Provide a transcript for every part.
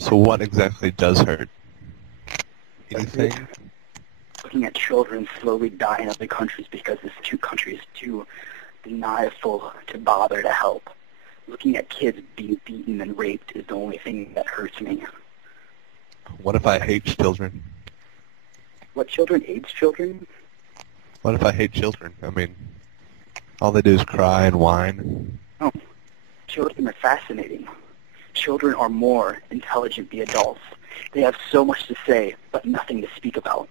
So what exactly does hurt? Anything? Looking at children slowly die in other countries because this country is too denial to bother to help. Looking at kids being beaten and raped is the only thing that hurts me. What if I hate children? What children? AIDS children? What if I hate children? I mean, all they do is cry and whine. No. Children are fascinating. Children are more intelligent than adults. They have so much to say, but nothing to speak about.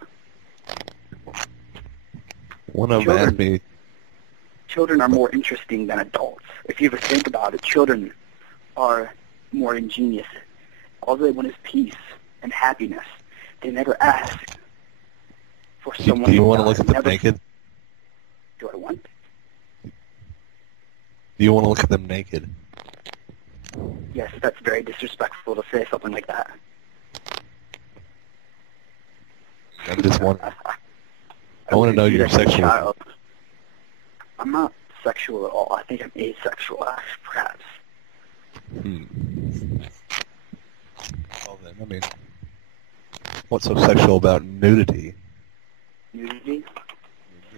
One of them asked me... Children are more interesting than adults. If you ever think about it, children are more ingenious. All they want is peace and happiness. They never ask for someone. Do you want to look at them naked? Do I want? Do you want to look at them naked? Yes, that's very disrespectful to say something like that. I just want... I want to know your sexual... I'm not sexual at all. I think I'm asexual, perhaps. Well then, I mean, what's so sexual about nudity? Nudity?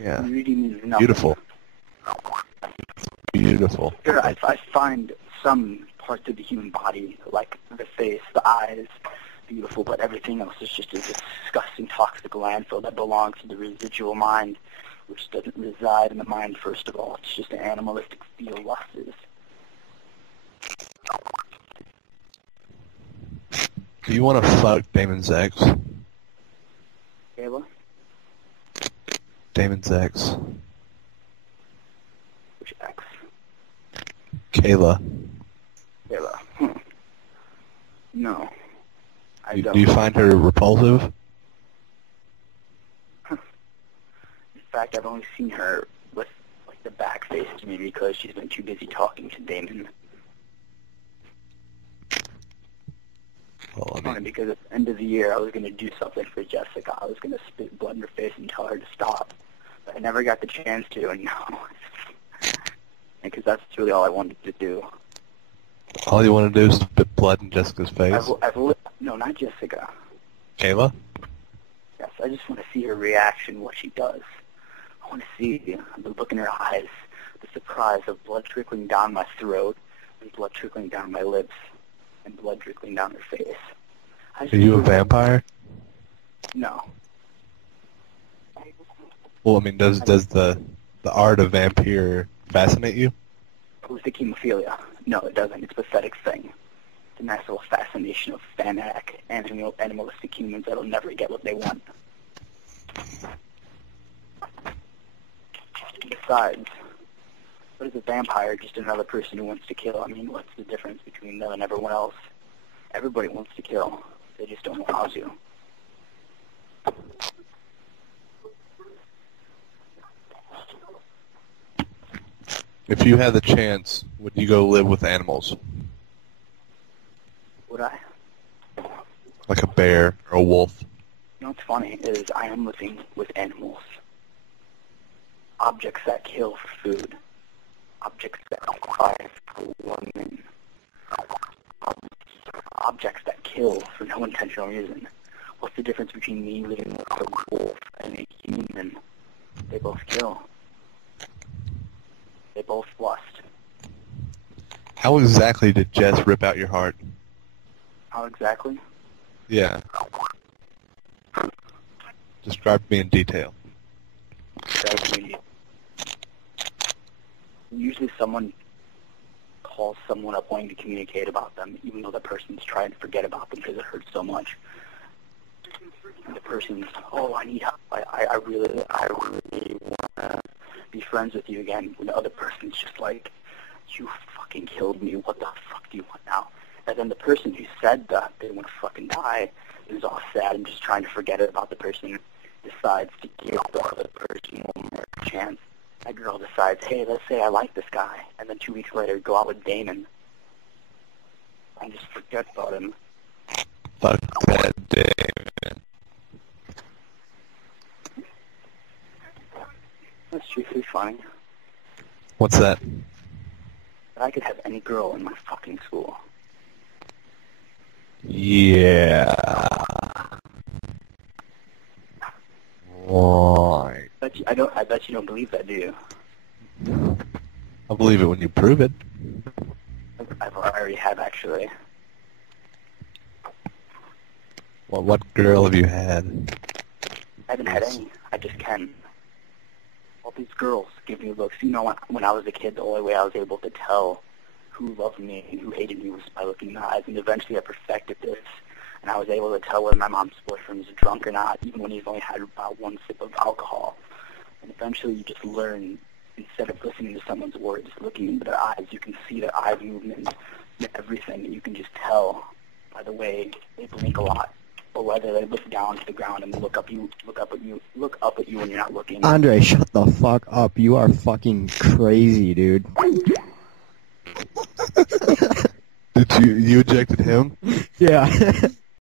Yeah. Nudity means nothing. Beautiful. Beautiful. Sure, I find some parts of the human body, like the face, the eyes, beautiful, but everything else is just a disgusting toxic landfill that belongs to the residual mind, which doesn't reside in the mind, first of all. It's just an animalistic feel lust is. Do you want to fuck Damon's ex? Kayla? Damon's ex. Which ex? Kayla. Kayla. No. I don't. Do you find her repulsive? In fact, I've only seen her with like the back face to me because she's been too busy talking to Damon. Well, Only because at the end of the year I was going to do something for Jessica. I was going to spit blood in her face and tell her to stop. But I never got the chance to, and no. Because that's really all I wanted to do. All you want to do is spit blood in Jessica's face? No, not Jessica. Kayla? Yes, I just want to see her reaction, what she does. I want to see the look in her eyes, the surprise of blood trickling down my throat, and blood trickling down my lips, and blood trickling down her face. Are you a vampire? No. Well, I mean, does the art of vampire fascinate you? Acoustic hemophilia. No, it doesn't. It's a pathetic thing. It's a nice little fascination of fanatic, animalistic humans that'll never get what they want. Besides, what is a vampire? Just another person who wants to kill. I mean, what's the difference between them and everyone else? Everybody wants to kill. They just don't know how to. If you had the chance, would you go live with animals? Would I? Like a bear or a wolf? You know what's funny is I am living with animals. Objects that kill for food. Objects that cry for women. Objects that kill for no intentional reason. What's the difference between me living with a wolf and a human? They both kill. They both lust. How exactly did Jess rip out your heart? How exactly? Yeah. Describe to me in detail. Usually someone calls someone up wanting to communicate about them, even though the person's trying to forget about them because it hurts so much. And the person's, oh, I need help. I really want to be friends with you again. When the other person's just like, you fucking killed me. What the fuck do you want now? And then the person who said that they want to fucking die is all sad and just trying to forget about the person, decides to give the other person one more chance. That girl decides, hey, let's say I like this guy, and then 2 weeks later go out with Damon and just forget about him. Fuck that Damon. That's truthfully funny. What's that? That I could have any girl in my fucking school. Yeah. Yeah. Right. I bet you don't believe that, do you? I believe it when you prove it. I already have, actually. Well, what girl have you had? I haven't had any. I just can. All these girls give me looks. You know, when I was a kid, the only way I was able to tell who loved me and who hated me was by looking in the eyes. And eventually I perfected this. And I was able to tell whether my mom's boyfriend was drunk or not, even when he's only had about one sip of alcohol. And eventually you just learn, instead of listening to someone's words, looking into their eyes, you can see their eye movements and everything. And you can just tell by the way they blink a lot, or whether they look down to the ground and look up at you when you're not looking. Andre, shut the fuck up. You are fucking crazy, dude. Did you ejected him? Yeah.